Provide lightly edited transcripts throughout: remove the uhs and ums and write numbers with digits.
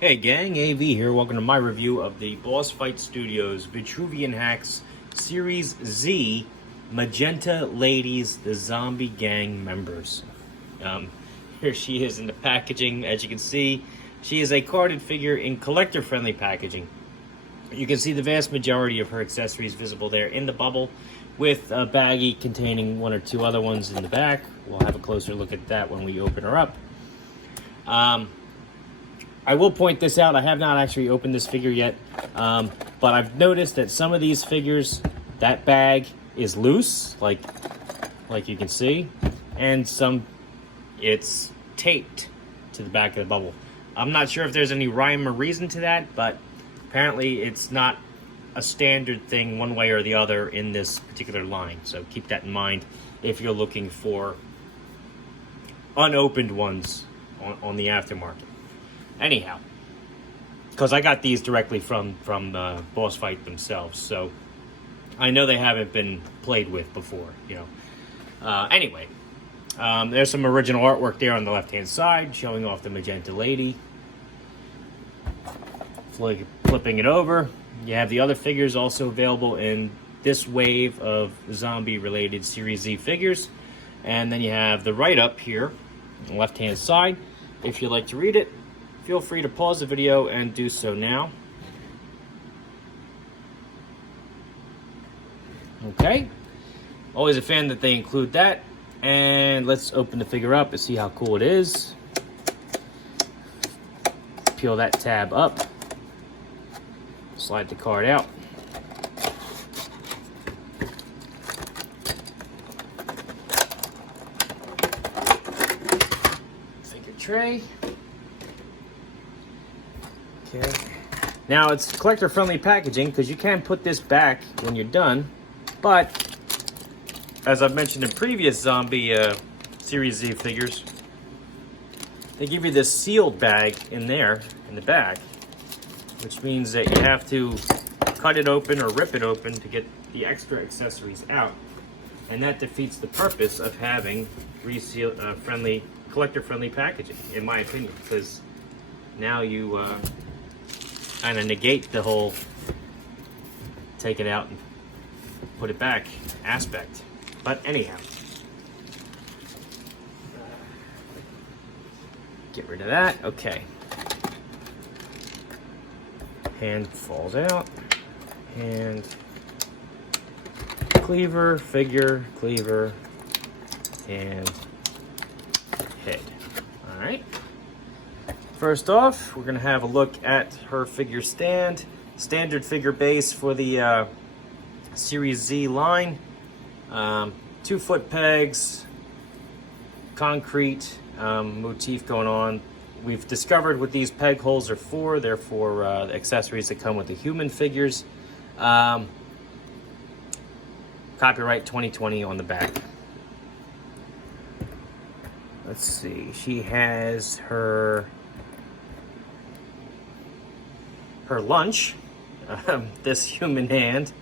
Hey gang, AV here. Welcome to my review of the Boss Fight Studios Vitruvian Hacks Series Z Magenta Ladies, the Zombie Gang members. Here she is in the packaging. As you can see, she is a carded figure in collector-friendly packaging. You can see the vast majority of her accessories visible there in the bubble, with a baggie containing one or two other ones in the back. We'll have a closer look at that when we open her up. I will point this out, I have not actually opened this figure yet, but I've noticed that some of these figures, that bag is loose, like you can see, and some it's taped to the back of the bubble. I'm not sure if there's any rhyme or reason to that, but apparently it's not a standard thing one way or the other in this particular line. So keep that in mind if you're looking for unopened ones on the aftermarket. Anyhow, because I got these directly from the Boss Fight themselves, so I know they haven't been played with before, you know. Anyway, there's some original artwork there on the left-hand side, showing off the Magenta lady. Flipping it over, you have the other figures also available in this wave of zombie-related Series Z figures. And then you have the write-up here on the left-hand side. If you'd like to read it, feel free to pause the video and do so now. Okay, always a fan that they include that. And let's open the figure up and see how cool it is. Peel that tab up. Slide the card out. Figure tray. Okay. Now it's collector-friendly packaging because you can put this back when you're done, but as I've mentioned in previous zombie Series Z figures, they give you this sealed bag in there in the back, which means that you have to cut it open or rip it open to get the extra accessories out, and that defeats the purpose of having collector-friendly packaging, in my opinion, because now you kind of negate the whole take it out and put it back aspect. But anyhow, get rid of that. Okay. Hand falls out. And cleaver, figure, cleaver, and head. All right. First off, we're going to have a look at her figure stand. Standard figure base for the Series Z line. 2-foot pegs, concrete motif going on. We've discovered what these peg holes are for. They're for the accessories that come with the human figures. Copyright 2020 on the back. Let's see. She has her lunch, this human hand,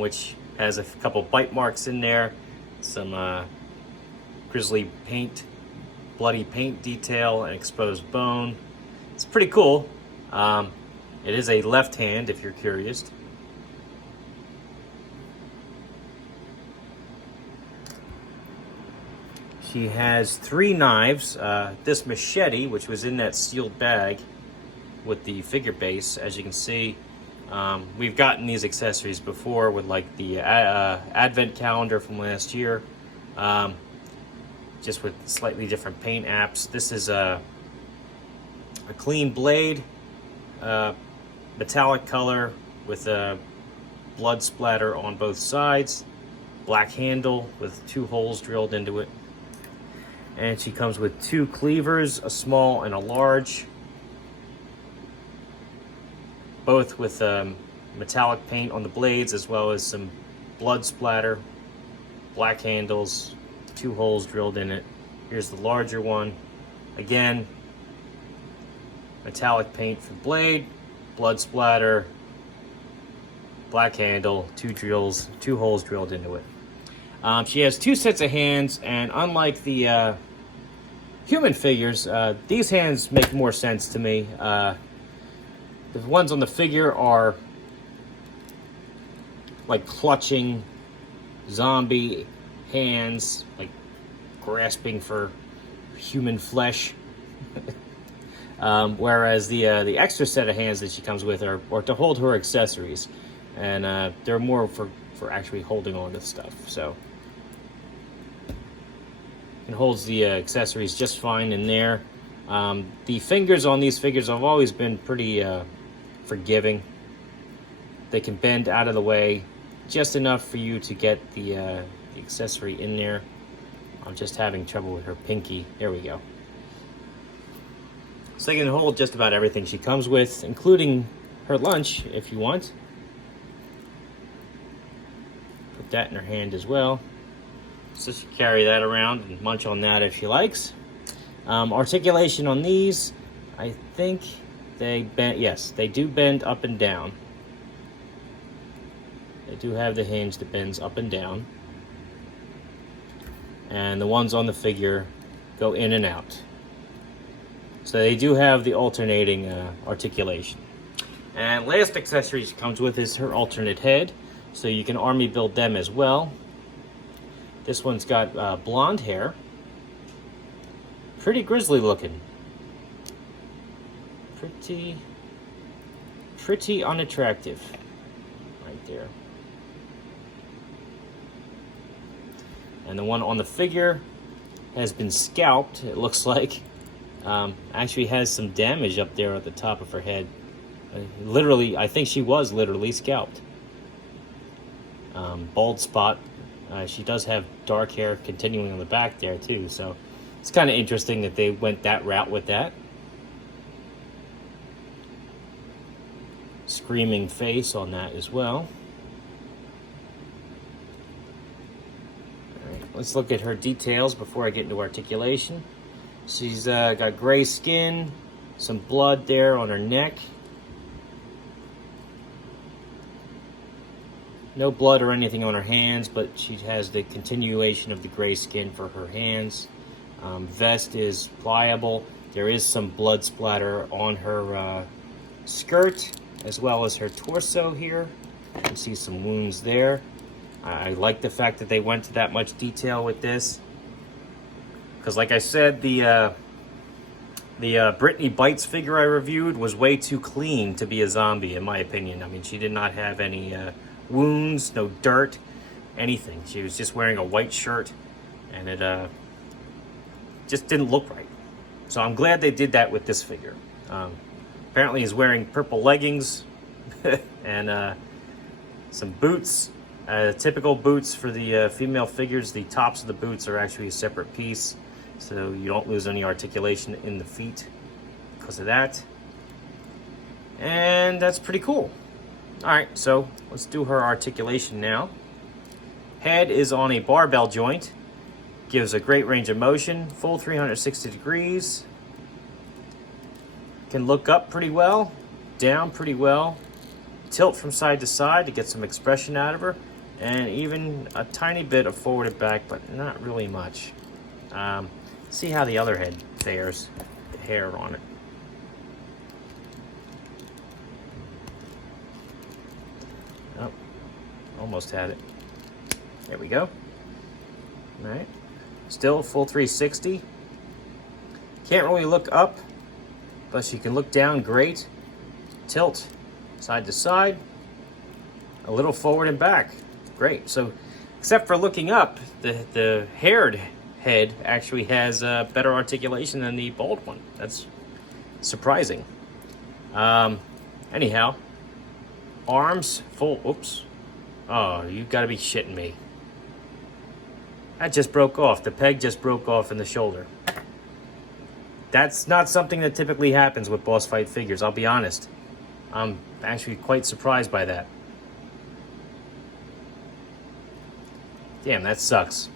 which has a couple bite marks in there, some grisly paint, bloody paint detail, and exposed bone. It's pretty cool. It is a left hand, if you're curious. She has 3 knives. This machete, which was in that sealed bag with the figure base, as you can see, we've gotten these accessories before with like the advent calendar from last year, just with slightly different paint apps. This is a clean blade, metallic color with a blood splatter on both sides, black handle with 2 holes drilled into it. And she comes with 2 cleavers, a small and a large, both with metallic paint on the blades, as well as some blood splatter, black handles, 2 holes drilled in it. Here's the larger one. Again, metallic paint for the blade, blood splatter, black handle, 2 holes drilled into it. She has 2 sets of hands, and unlike the human figures, these hands make more sense to me. The ones on the figure are like clutching zombie hands, like grasping for human flesh. Whereas the extra set of hands that she comes with are to hold her accessories, and they're more for actually holding on to stuff. So it holds the accessories just fine in there. The fingers on these figures have always been pretty forgiving. They can bend out of the way just enough for you to get the accessory in there. I'm just having trouble with her pinky. There we go. So you can hold just about everything she comes with, including her lunch if you want. Put that in her hand as well. So she can carry that around and munch on that if she likes. Articulation on these, I think they bend. Yes, they do bend up and down. They do have the hinge that bends up and down. And the ones on the figure go in and out. So they do have the alternating articulation. And last accessory she comes with is her alternate head. So you can army build them as well. This one's got blonde hair. Pretty grisly looking. Pretty unattractive. Right there. And the one on the figure has been scalped, it looks like. Actually has some damage up there at the top of her head. Literally, I think she was literally scalped. Bald spot. She does have dark hair continuing on the back there too, so it's kind of interesting that they went that route with that. Screaming face on that as well. All right, let's look at her details before I get into articulation. She's got gray skin, some blood there on her neck. No blood or anything on her hands, but she has the continuation of the gray skin for her hands. Vest is pliable. There is some blood splatter on her skirt, as well as her torso here. You can see some wounds there. I like the fact that they went to that much detail with this. Because like I said, the Brittany Bites figure I reviewed was way too clean to be a zombie, in my opinion. I mean, she did not have any wounds, no dirt, anything. She was just wearing a white shirt, and it just didn't look right. So I'm glad they did that with this figure. Apparently he's wearing purple leggings and some boots. Typical boots for the female figures. The tops of the boots are actually a separate piece, so you don't lose any articulation in the feet because of that. And that's pretty cool. Alright, so let's do her articulation now. Head is on a barbell joint. Gives a great range of motion, full 360 degrees. Can look up pretty well, down pretty well. Tilt from side to side to get some expression out of her. And even a tiny bit of forward and back, but not really much. See how the other head fares, the hair on it. Oh, almost had it. There we go. All right, still full 360. Can't really look up, but you can look down great. Tilt side to side, a little forward and back. Great. So, except for looking up, the haired head actually has better articulation than the bald one. That's surprising. Anyhow, arms full. Oops. Oh, you got to be shitting me. That just broke off. The peg just broke off in the shoulder. That's not something that typically happens with boss fight figures, I'll be honest. I'm actually quite surprised by that. Damn, that sucks.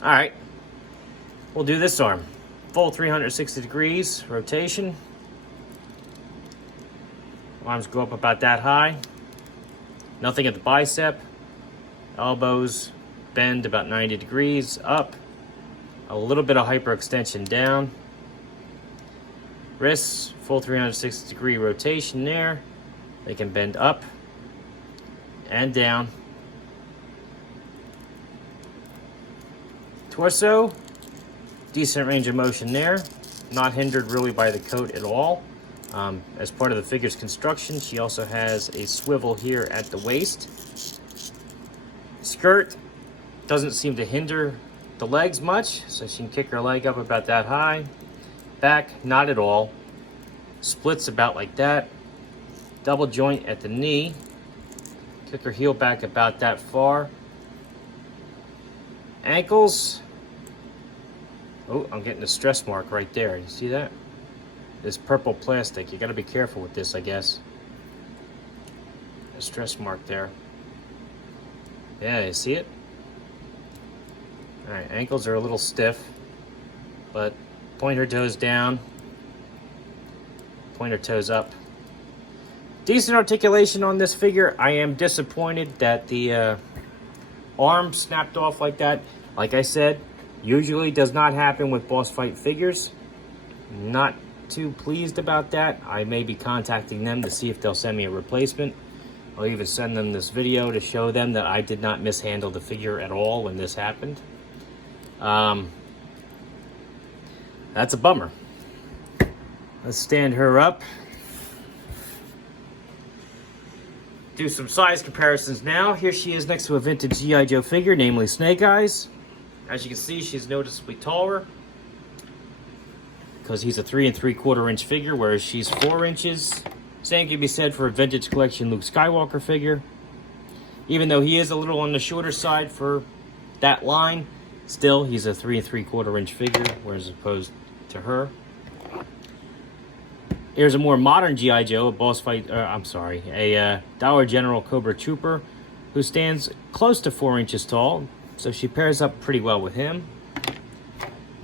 Alright. We'll do this arm. Full 360 degrees rotation. Arms go up about that high. Nothing at the bicep. Elbows bend about 90 degrees up. A little bit of hyperextension down. Wrists, full 360-degree rotation there. They can bend up and down. Torso, decent range of motion there. Not hindered really by the coat at all. As part of the figure's construction, she also has a swivel here at the waist. Skirt doesn't seem to hinder the legs much, so she can kick her leg up about that high. Back, not at all. Splits about like that. Double joint at the knee. Kick her heel back about that far. Ankles. Oh, I'm getting a stress mark right there. You see that? This purple plastic. You got to be careful with this, I guess. A stress mark there. Yeah, you see it? Alright, ankles are a little stiff, but point her toes down, point her toes up. Decent articulation on this figure. I am disappointed that the arm snapped off like that. Like I said, usually does not happen with boss fight figures. Not too pleased about that. I may be contacting them to see if they'll send me a replacement. I'll even send them this video to show them that I did not mishandle the figure at all when this happened. That's a bummer. Let's stand her up. Do some size comparisons now. Here she is next to a vintage G.I. Joe figure, namely Snake Eyes. As you can see, she's noticeably taller because he's a 3 3/4 inch figure, whereas she's 4 inches. Same can be said for a vintage collection Luke Skywalker figure. Even though he is a little on the shorter side for that line, still he's a 3 3/4 inch figure, whereas opposed to her. Here's a more modern G.I. Joe, a Dollar General Cobra Trooper, who stands close to 4 inches tall, so she pairs up pretty well with him.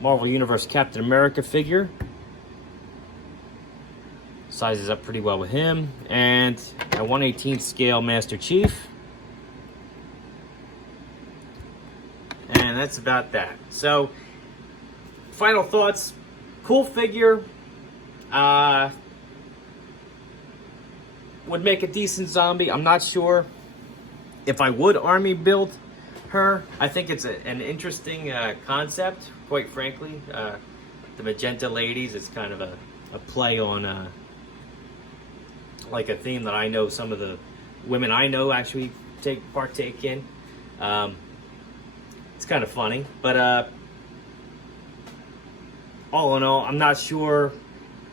Marvel Universe Captain America figure. Sizes up pretty well with him. And a 1/18 scale Master Chief. And that's about that. So, final thoughts. Cool figure. Would make a decent zombie. I'm not sure if I would army build her. I think it's an interesting concept, quite frankly. The Magenta ladies is kind of a play on like a theme that I know some of the women I know actually partake in. It's kind of funny, but all in all, I'm not sure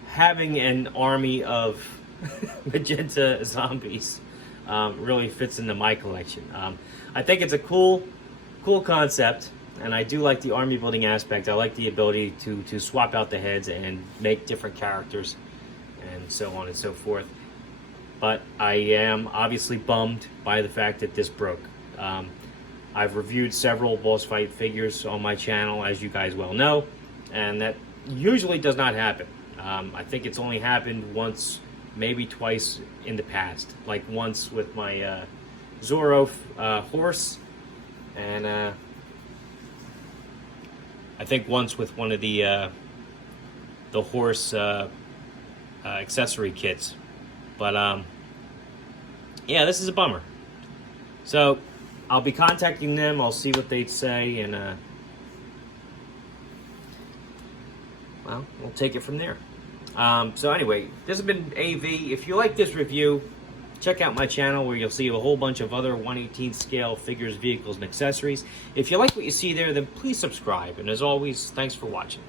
having an army of Magenta zombies really fits into my collection. I think it's a cool concept, and I do like the army building aspect. I like the ability to swap out the heads and make different characters and so on and so forth. But I am obviously bummed by the fact that this broke. I've reviewed several boss fight figures on my channel, as you guys well know, and that usually does not happen. I think it's only happened once, maybe twice in the past. Like once with my Zorro horse, and I think once with one of the horse accessory kits. But yeah, this is a bummer. So I'll be contacting them. I'll see what they'd say, and well, we'll take it from there. So anyway, this has been AV. If you like this review, check out my channel where you'll see a whole bunch of other 1/18 scale figures, vehicles, and accessories. If you like what you see there, then please subscribe. And as always, thanks for watching.